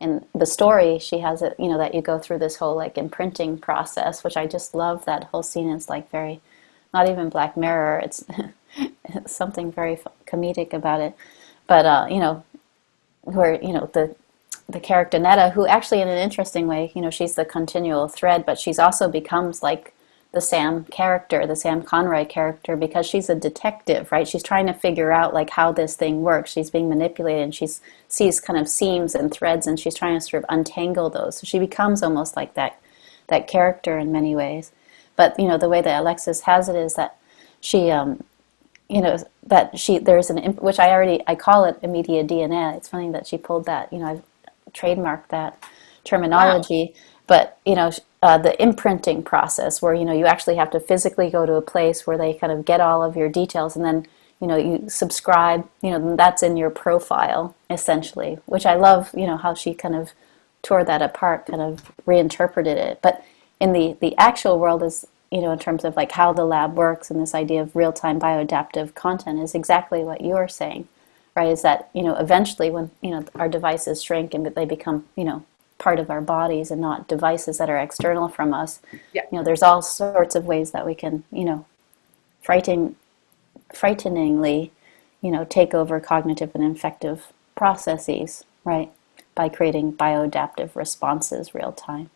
In the story, she has it, that you go through this whole like imprinting process, which I just love. That whole scene is like very, not even Black Mirror. It's, it's something very comedic about it. But where the character Netta, who actually in an interesting way, she's the continual thread, but she's also becomes like the Sam character, the Sam Conroy character, because she's a detective, right? She's trying to figure out like how this thing works. She's being manipulated, and she sees kind of seams and threads, and she's trying to sort of untangle those. So she becomes almost like that character in many ways. But the way that Alexis has it is that she there's which I call it immediate DNA. It's funny that she pulled that. I've trademarked that Wow. terminology. But the imprinting process, where you actually have to physically go to a place where they kind of get all of your details, and then you subscribe. That's in your profile essentially, which I love. How she kind of tore that apart, kind of reinterpreted it. But in the actual world is, in terms of like how the lab works, and this idea of real-time bioadaptive content is exactly what you're saying, right? Is that eventually when our devices shrink and they become part of our bodies and not devices that are external from us, Yeah. there's all sorts of ways that we can frighten frighteningly take over cognitive and infective processes, right, by creating bioadaptive responses real time.